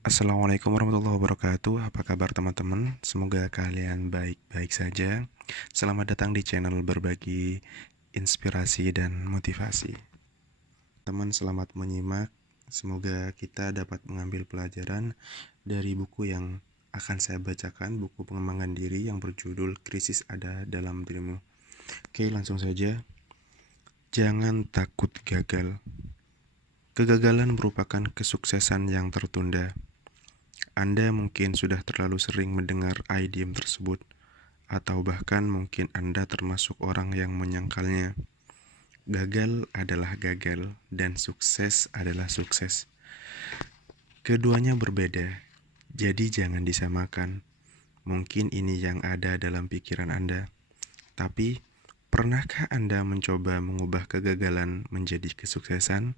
Assalamualaikum warahmatullahi wabarakatuh. Apa kabar teman-teman? Semoga kalian baik-baik saja. Selamat datang di channel berbagi inspirasi dan motivasi. Teman, selamat menyimak. Semoga kita dapat mengambil pelajaran dari buku yang akan saya bacakan, buku pengembangan diri yang berjudul Krisis Ada Dalam Dirimu. Oke, langsung saja. Jangan takut gagal. Kegagalan merupakan kesuksesan yang tertunda. Anda mungkin sudah terlalu sering mendengar idiom tersebut, atau bahkan mungkin Anda termasuk orang yang menyangkalnya. Gagal adalah gagal, dan sukses adalah sukses. Keduanya berbeda, jadi jangan disamakan. Mungkin ini yang ada dalam pikiran Anda. Tapi, pernahkah Anda mencoba mengubah kegagalan menjadi kesuksesan?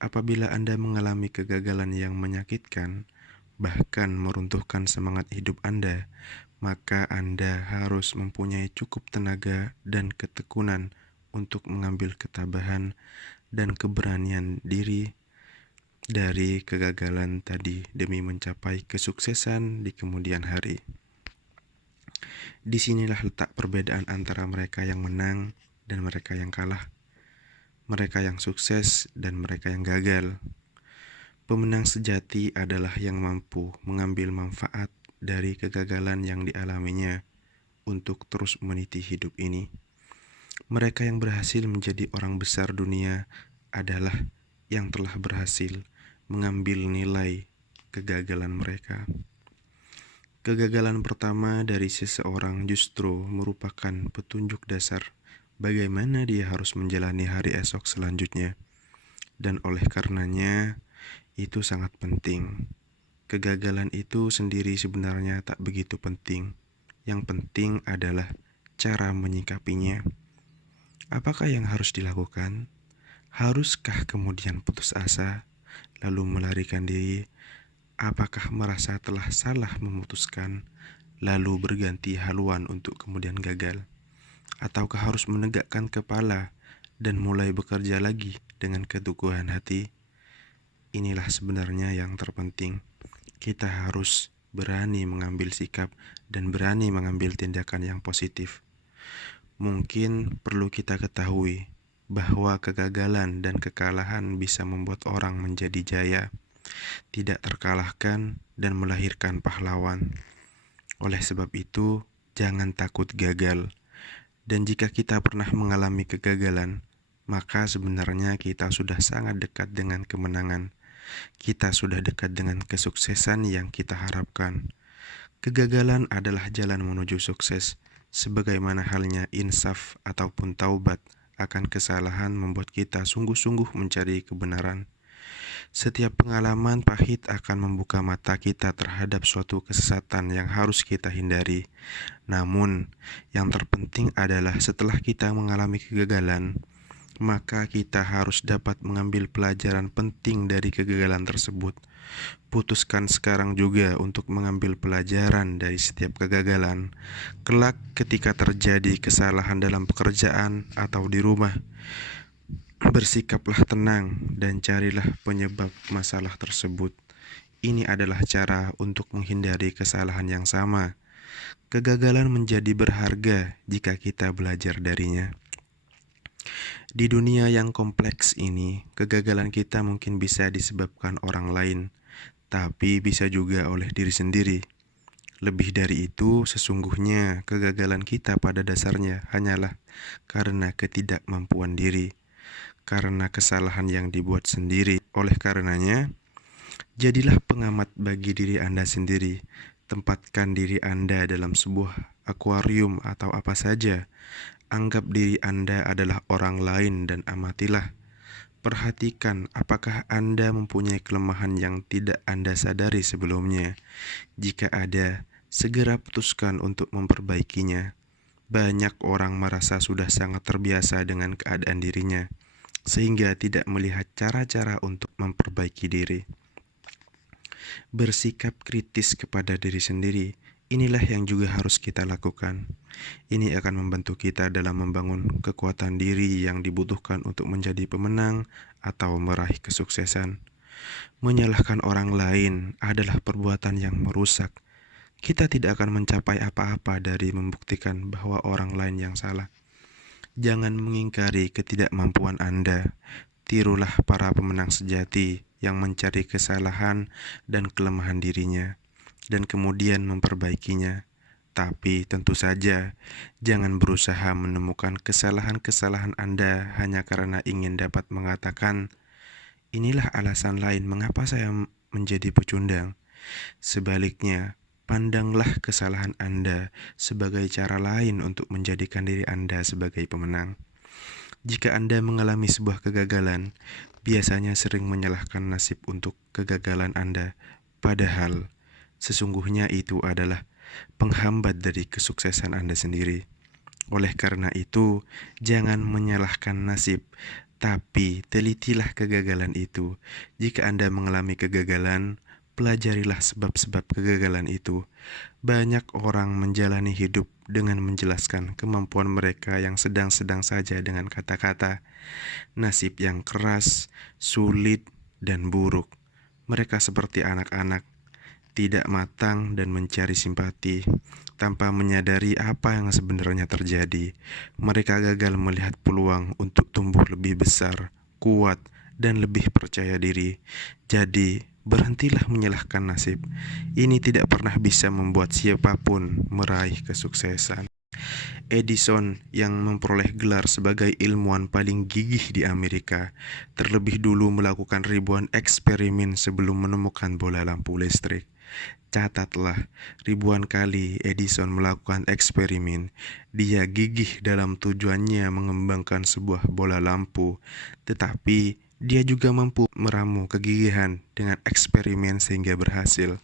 Apabila Anda mengalami kegagalan yang menyakitkan, bahkan meruntuhkan semangat hidup Anda, maka Anda harus mempunyai cukup tenaga dan ketekunan untuk mengambil ketabahan dan keberanian diri dari kegagalan tadi demi mencapai kesuksesan di kemudian hari. Disinilah letak perbedaan antara mereka yang menang dan mereka yang kalah, mereka yang sukses dan mereka yang gagal. Pemenang sejati adalah yang mampu mengambil manfaat dari kegagalan yang dialaminya untuk terus meniti hidup ini. Mereka yang berhasil menjadi orang besar dunia adalah yang telah berhasil mengambil nilai kegagalan mereka. Kegagalan pertama dari seseorang justru merupakan petunjuk dasar bagaimana dia harus menjalani hari esok selanjutnya. Dan oleh karenanya, itu sangat penting. Kegagalan itu sendiri sebenarnya tak begitu penting. Yang penting adalah cara menyikapinya. Apakah yang harus dilakukan? Haruskah kemudian putus asa, lalu melarikan diri? Apakah merasa telah salah memutuskan, lalu berganti haluan untuk kemudian gagal? Ataukah harus menegakkan kepala dan mulai bekerja lagi dengan keteguhan hati? Inilah sebenarnya yang terpenting. Kita harus berani mengambil sikap dan berani mengambil tindakan yang positif. Mungkin perlu kita ketahui bahwa kegagalan dan kekalahan bisa membuat orang menjadi jaya, tidak terkalahkan, dan melahirkan pahlawan. Oleh sebab itu, jangan takut gagal. Dan jika kita pernah mengalami kegagalan, maka sebenarnya kita sudah sangat dekat dengan kemenangan. Kita sudah dekat dengan kesuksesan yang kita harapkan. Kegagalan adalah jalan menuju sukses, sebagaimana halnya insaf ataupun taubat akan kesalahan membuat kita sungguh-sungguh mencari kebenaran. Setiap pengalaman pahit akan membuka mata kita terhadap suatu kesesatan yang harus kita hindari. Namun, yang terpenting adalah setelah kita mengalami kegagalan, maka kita harus dapat mengambil pelajaran penting dari kegagalan tersebut. Putuskan sekarang juga untuk mengambil pelajaran dari setiap kegagalan. Kelak ketika terjadi kesalahan dalam pekerjaan atau di rumah, bersikaplah tenang dan carilah penyebab masalah tersebut. Ini adalah cara untuk menghindari kesalahan yang sama. Kegagalan menjadi berharga jika kita belajar darinya. Di dunia yang kompleks ini, kegagalan kita mungkin bisa disebabkan orang lain, tapi bisa juga oleh diri sendiri. Lebih dari itu, sesungguhnya kegagalan kita pada dasarnya hanyalah karena ketidakmampuan diri, karena kesalahan yang dibuat sendiri. Oleh karenanya, jadilah pengamat bagi diri Anda sendiri. Tempatkan diri Anda dalam sebuah akuarium atau apa saja. Anggap diri Anda adalah orang lain dan amatilah. Perhatikan apakah Anda mempunyai kelemahan yang tidak Anda sadari sebelumnya. Jika ada, segera putuskan untuk memperbaikinya. Banyak orang merasa sudah sangat terbiasa dengan keadaan dirinya, sehingga tidak melihat cara-cara untuk memperbaiki diri. Bersikap kritis kepada diri sendiri, inilah yang juga harus kita lakukan. Ini akan membantu kita dalam membangun kekuatan diri yang dibutuhkan untuk menjadi pemenang atau meraih kesuksesan. Menyalahkan orang lain adalah perbuatan yang merusak. Kita tidak akan mencapai apa-apa dari membuktikan bahwa orang lain yang salah. Jangan mengingkari ketidakmampuan Anda. Tirulah para pemenang sejati yang mencari kesalahan dan kelemahan dirinya, dan kemudian memperbaikinya. Tapi tentu saja, jangan berusaha menemukan kesalahan-kesalahan Anda hanya karena ingin dapat mengatakan, inilah alasan lain mengapa saya menjadi pecundang. Sebaliknya, pandanglah kesalahan Anda sebagai cara lain untuk menjadikan diri Anda sebagai pemenang. Jika Anda mengalami sebuah kegagalan, biasanya sering menyalahkan nasib untuk kegagalan Anda, padahal sesungguhnya itu adalah penghambat dari kesuksesan Anda sendiri. Oleh karena itu, jangan menyalahkan nasib, tapi telitilah kegagalan itu. Jika Anda mengalami kegagalan, pelajarilah sebab-sebab kegagalan itu. Banyak orang menjalani hidup dengan menjelaskan kemampuan mereka yang sedang-sedang saja dengan kata-kata nasib yang keras, sulit, dan buruk. Mereka seperti anak-anak, tidak matang dan mencari simpati, tanpa menyadari apa yang sebenarnya terjadi. Mereka gagal melihat peluang untuk tumbuh lebih besar, kuat, dan lebih percaya diri. Jadi, berhentilah menyalahkan nasib. Ini tidak pernah bisa membuat siapapun meraih kesuksesan. Edison yang memperoleh gelar sebagai ilmuwan paling gigih di Amerika, terlebih dulu melakukan ribuan eksperimen sebelum menemukan bola lampu listrik. Catatlah, ribuan kali Edison melakukan eksperimen. Dia gigih dalam tujuannya mengembangkan sebuah bola lampu, tetapi dia juga mampu meramu kegigihan dengan eksperimen sehingga berhasil.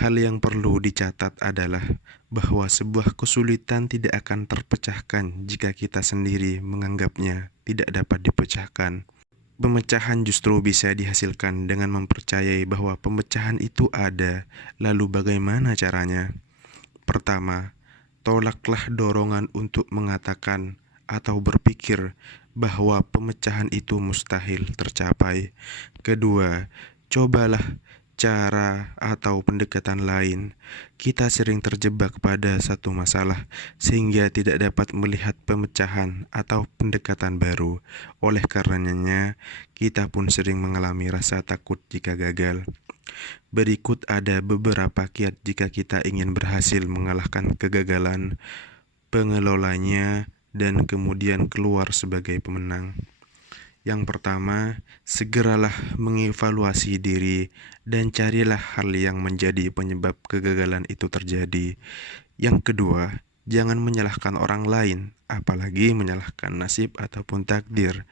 Hal yang perlu dicatat adalah bahwa sebuah kesulitan tidak akan terpecahkan jika kita sendiri menganggapnya tidak dapat dipecahkan. Pemecahan justru bisa dihasilkan dengan mempercayai bahwa pemecahan itu ada. Lalu bagaimana caranya? Pertama, tolaklah dorongan untuk mengatakan atau berpikir bahwa pemecahan itu mustahil tercapai. Kedua, cobalah cara atau pendekatan lain. Kita sering terjebak pada satu masalah sehingga tidak dapat melihat pemecahan atau pendekatan baru. Oleh karenanya, kita pun sering mengalami rasa takut jika gagal. Berikut ada beberapa kiat jika kita ingin berhasil mengalahkan kegagalan, pengelolanya, dan kemudian keluar sebagai pemenang. Yang pertama, segeralah mengevaluasi diri dan carilah hal yang menjadi penyebab kegagalan itu terjadi. Yang kedua, jangan menyalahkan orang lain, apalagi menyalahkan nasib ataupun takdir.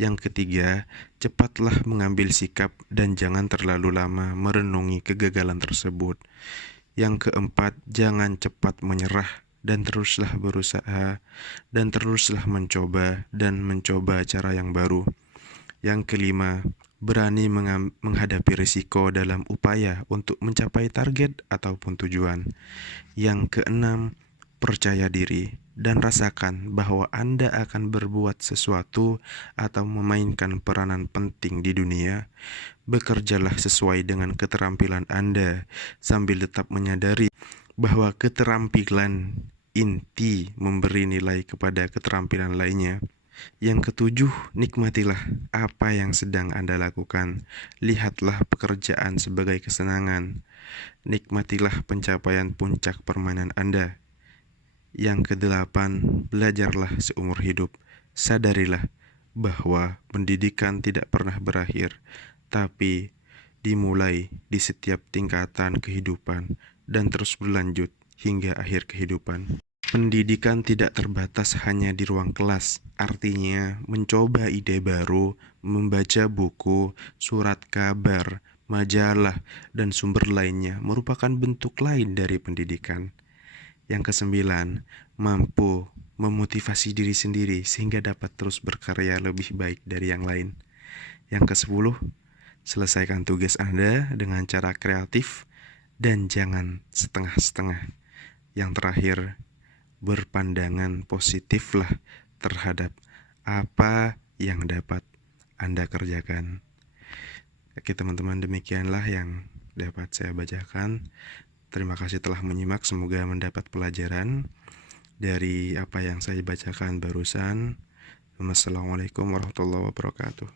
Yang ketiga, cepatlah mengambil sikap dan jangan terlalu lama merenungi kegagalan tersebut. Yang keempat, jangan cepat menyerah dan teruslah berusaha dan teruslah mencoba cara yang baru. Yang kelima, berani menghadapi risiko dalam upaya untuk mencapai target ataupun tujuan. Yang keenam, percaya diri dan rasakan bahwa Anda akan berbuat sesuatu atau memainkan peranan penting di dunia. Bekerjalah sesuai dengan keterampilan Anda sambil tetap menyadari bahwa keterampilan inti memberi nilai kepada keterampilan lainnya. Yang ketujuh, nikmatilah apa yang sedang Anda lakukan. Lihatlah pekerjaan sebagai kesenangan. Nikmatilah pencapaian puncak permainan Anda. Yang kedelapan, belajarlah seumur hidup. Sadarilah bahwa pendidikan tidak pernah berakhir, tapi dimulai di setiap tingkatan kehidupan dan terus berlanjut hingga akhir kehidupan. Pendidikan tidak terbatas hanya di ruang kelas, artinya mencoba ide baru, membaca buku, surat kabar, majalah, dan sumber lainnya merupakan bentuk lain dari pendidikan. Yang kesembilan, mampu memotivasi diri sendiri sehingga dapat terus berkarya lebih baik dari yang lain. Yang kesepuluh, selesaikan tugas Anda dengan cara kreatif dan jangan setengah-setengah. Yang terakhir, berpandangan positiflah terhadap apa yang dapat Anda kerjakan. Oke teman-teman, demikianlah yang dapat saya bacakan. Terima kasih telah menyimak, semoga mendapat pelajaran dari apa yang saya bacakan barusan. Wassalamualaikum warahmatullahi wabarakatuh.